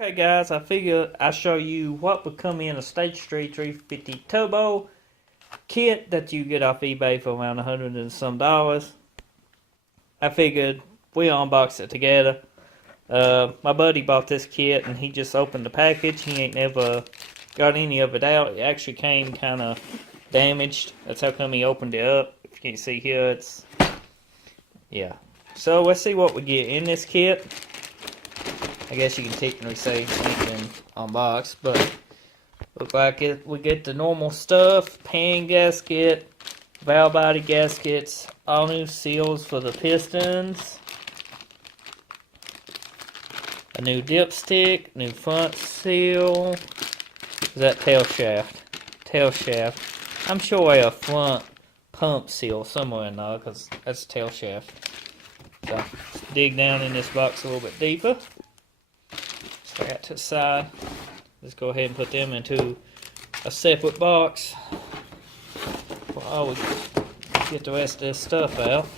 Okay guys, I figured I'd show you what would come in a Stage 3 350 turbo kit that you get off eBay for around $100 and some. I figured we unbox it together. My buddy bought this kit and he just opened the package. He ain't never got any of it out. It actually came kind of damaged. That's how come he opened it up. If you can see here, it's... yeah. So let's see what we get in this kit. I guess you can technically say anything unboxed, but look like it. We get the normal stuff: pan gasket, valve body gaskets, all new seals for the pistons, a new dipstick, new front seal. Is that tail shaft? Tail shaft. I'm sure a front pump seal somewhere in there, because that's tail shaft. So let's dig down in this box a little bit deeper. Out to the side. Let's go ahead and put them into a separate box while we get the rest of this stuff out.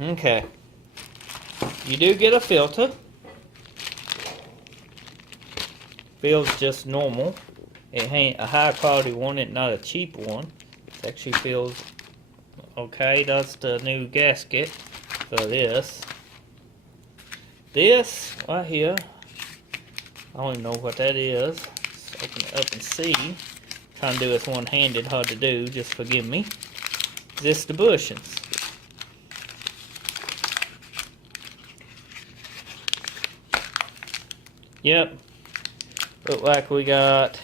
Okay. You do get a filter. Feels just normal. It ain't a high quality one, it's not a cheap one. It actually feels okay. That's the new gasket for this. This right here, I don't even know what that is. Let's open it up and see. Trying to do this one-handed, hard to do, just forgive me. This the bushings. Yep. Look like we got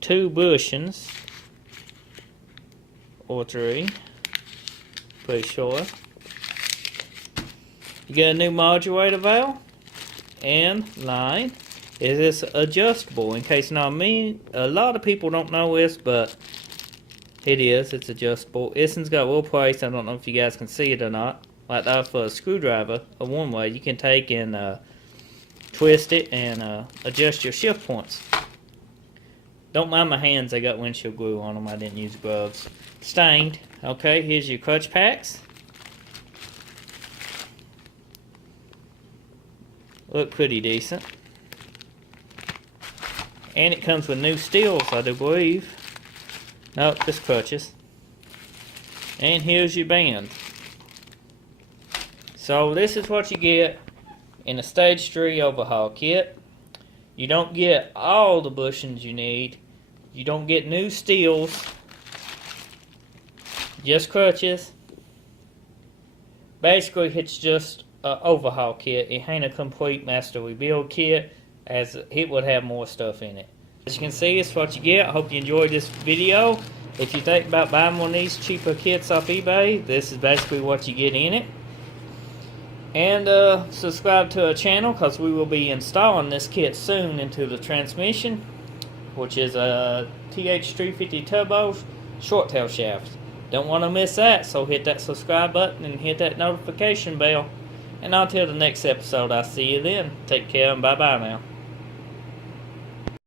2 bushings. Or 3. Pretty sure. You get a new modulator valve and line. Is this adjustable? In case not me, a lot of people don't know this, but it is. It's adjustable. This one's got a little place. I don't know if you guys can see it or not. Like that for a screwdriver, a one way you can take and twist it and adjust your shift points. Don't mind my hands. I got windshield glue on them. I didn't use gloves. Stained. Okay, here's your clutch packs. Look pretty decent. And it comes with new steels, I do believe. Nope, just clutches. And here's your band. So this is what you get in a Stage 3 overhaul kit. You don't get all the bushings you need. You don't get new steels. Just crutches. Basically, it's just an overhaul kit. It ain't a complete master rebuild kit, as it would have more stuff in it. As you can see, it's what you get. I hope you enjoyed this video. If you think about buying one of these cheaper kits off eBay, this is basically what you get in it. And subscribe to our channel, because we will be installing this kit soon into the transmission, which is a Th350 turbo short tail shaft. Don't want to miss that, so hit that subscribe button and hit that notification bell. And until the next episode, I'll see you then. Take care and bye-bye now.